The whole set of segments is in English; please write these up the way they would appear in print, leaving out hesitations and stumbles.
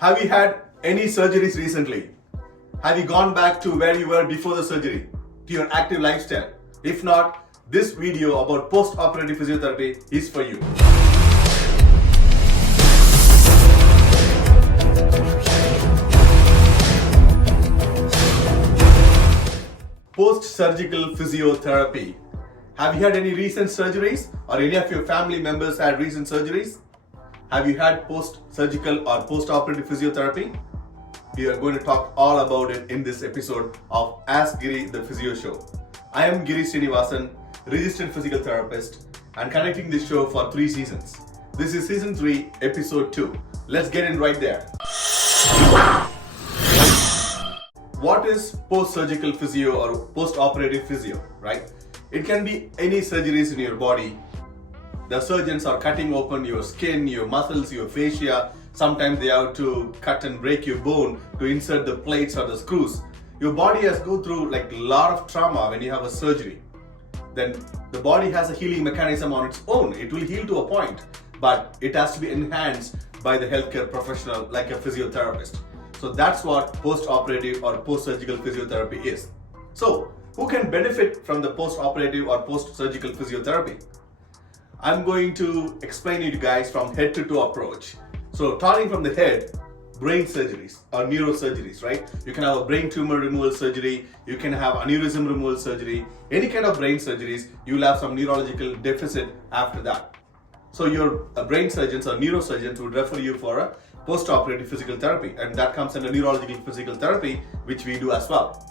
Have you had any surgeries recently? Have you gone back to where you were before the surgery, to your active lifestyle? If not, this video about post-operative physiotherapy is for you. Post-surgical physiotherapy. Have you had any recent surgeries, or any of your family members had recent surgeries? Have you had post-surgical or post-operative physiotherapy? We are going to talk all about it in this episode of Ask Giri, the Physio Show. I am Giri Srinivasan, registered physical therapist, and conducting this show for 3 seasons. This is season 3, episode 2. Let's get in right there. What is post-surgical physio or post-operative physio, right? It can be any surgeries in your body. The surgeons are cutting open your skin, your muscles, your fascia. Sometimes they have to cut and break your bone to insert the plates or the screws. Your body has go through like a lot of trauma when you have a surgery. Then the body has a healing mechanism on its own. It will heal to a point, but it has to be enhanced by the healthcare professional like a physiotherapist. So that's what post-operative or post-surgical physiotherapy is. So who can benefit from the post-operative or post-surgical physiotherapy? I'm going to explain it to you guys from head to toe approach. So starting from the head, brain surgeries or neurosurgeries, right? You can have a brain tumor removal surgery, you can have aneurysm removal surgery, any kind of brain surgeries, you will have some neurological deficit after that. So your brain surgeons or neurosurgeons would refer you for a post-operative physical therapy, and that comes under neurological physical therapy, which we do as well.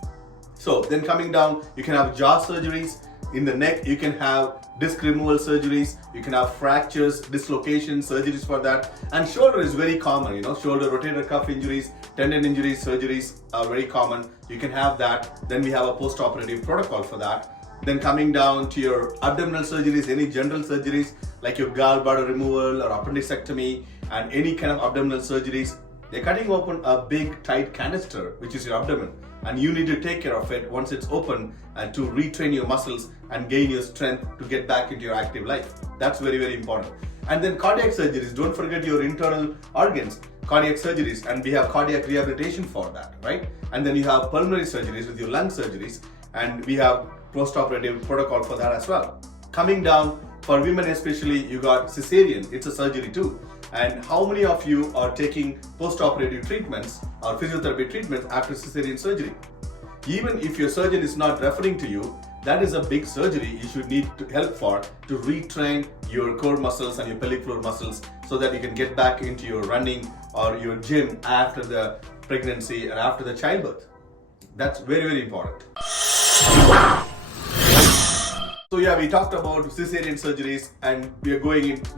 So then coming down, you can have jaw surgeries. In the neck, you can have disc removal surgeries, you can have fractures, dislocations, surgeries for that. And shoulder is very common, shoulder rotator cuff injuries, tendon injuries, surgeries are very common. You can have that. Then we have a post-operative protocol for that. Then coming down to your abdominal surgeries, any general surgeries like your gallbladder removal or appendectomy and any kind of abdominal surgeries, they're cutting open a big tight canister, which is your abdomen. And you need to take care of it once it's open and to retrain your muscles and gain your strength to get back into your active life. That's very, very important. And then cardiac surgeries, don't forget your internal organs, cardiac surgeries, and we have cardiac rehabilitation for that, right? And then you have pulmonary surgeries with your lung surgeries, and we have post-operative protocol for that as well. Coming down, for women especially, you got cesarean, it's a surgery too. And how many of you are taking post-operative treatments or physiotherapy treatments after cesarean surgery? Even if your surgeon is not referring to you, that is a big surgery you should need help for to retrain your core muscles and your pelvic floor muscles so that you can get back into your running or your gym after the pregnancy and after the childbirth. That's very, very important. So yeah, we talked about cesarean surgeries and we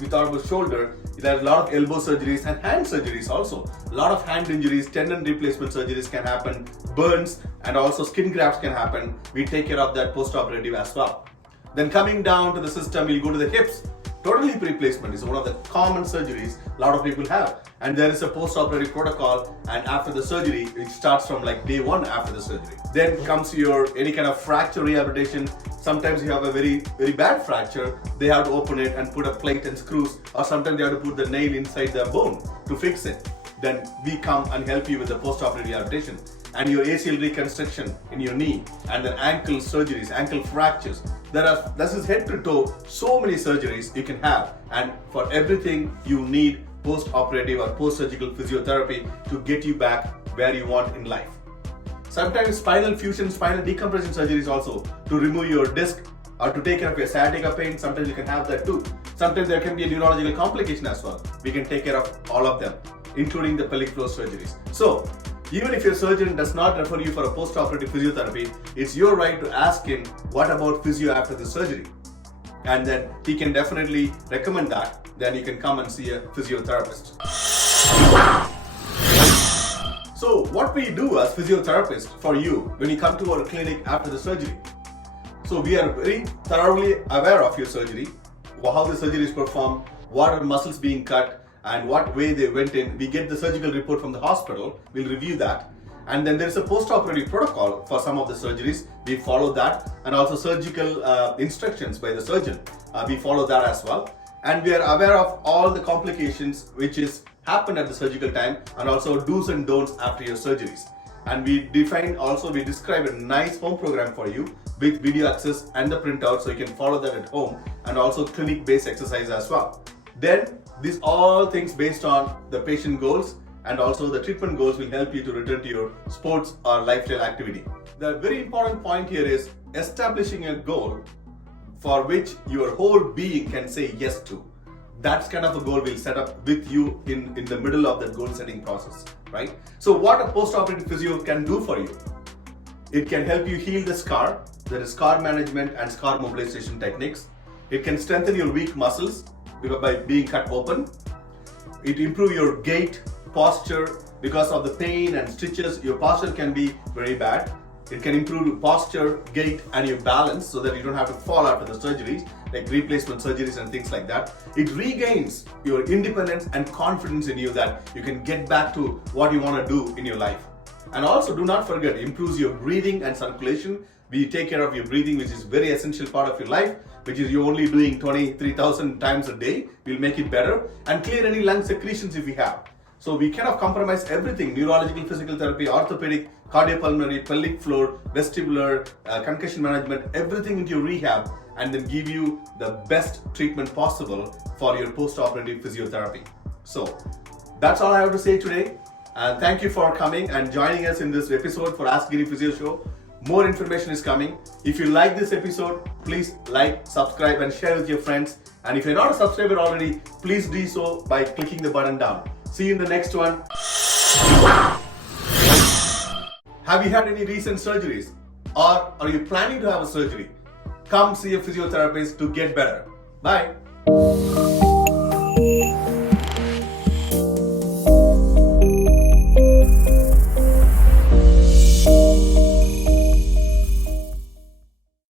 talked about shoulder. There are a lot of elbow surgeries and hand surgeries also. A lot of hand injuries, tendon replacement surgeries can happen, burns and also skin grafts can happen. We take care of that post-operative as well. Then coming down to the system, we'll go to the hips. Total hip replacement is one of the common surgeries a lot of people have. And there is a post-operative protocol, and after the surgery, it starts from like day 1 after the surgery. Then comes your any kind of fracture rehabilitation. Sometimes you have a very, very bad fracture. They have to open it and put a plate and screws, or sometimes they have to put the nail inside the bone to fix it. Then we come and help you with the post-operative rehabilitation. And your ACL reconstruction in your knee, and then ankle surgeries, ankle fractures. This is head to toe, so many surgeries you can have, and for everything you need post-operative or post-surgical physiotherapy to get you back where you want in life. Sometimes spinal fusion, spinal decompression surgeries also to remove your disc or to take care of your sciatica pain. Sometimes you can have that too. Sometimes there can be a neurological complication as well. We can take care of all of them, including the pelvic floor surgeries. So even if your surgeon does not refer you for a post-operative physiotherapy, it's your right to ask him, what about physio after the surgery? And then he can definitely recommend that. Then you can come and see a physiotherapist. So what we do as physiotherapists for you when you come to our clinic after the surgery. So we are very thoroughly aware of your surgery, how the surgery is performed, what are muscles being cut, and what way they went in. We get the surgical report from the hospital, we'll review that. And then there's a post-operative protocol for some of the surgeries. We follow that, and also surgical instructions by the surgeon. We follow that as well. and we are aware of all the complications which is happen at the surgical time, and also do's and don'ts after your surgeries. And we describe a nice home program for you with video access and the printout, so you can follow that at home, and also clinic based exercise as well. Then these all things based on the patient goals and also the treatment goals will help you to return to your sports or lifestyle activity. The very important point here is establishing a goal for which your whole being can say yes to. That's kind of a goal we'll set up with you in the middle of that goal setting process, right? So what a post-operative physio can do for you? It can help you heal the scar. There is scar management and scar mobilization techniques. It can strengthen your weak muscles by being cut open. It improve your gait, posture. Because of the pain and stitches, your posture can be very bad. It can improve your posture, gait, and your balance so that you don't have to fall after the surgeries, like replacement surgeries and things like that. It regains your independence and confidence in you that you can get back to what you want to do in your life. And also, do not forget, improves your breathing and circulation. We take care of your breathing, which is very essential part of your life, which is you're only doing 23,000 times a day. We'll make it better and clear any lung secretions if we have. So we cannot compromise everything: neurological, physical therapy, orthopedic, cardiopulmonary, pelvic floor, vestibular, concussion management, everything into your rehab, and then give you the best treatment possible for your post-operative physiotherapy. So that's all I have to say today. Thank you for coming and joining us in this episode for Ask Giri Physio Show. More information is coming. If you like this episode, please like, subscribe, and share with your friends. And if you're not a subscriber already, please do so by clicking the button down. See you in the next one. Have you had any recent surgeries? Or are you planning to have a surgery? Come see a physiotherapist to get better. Bye.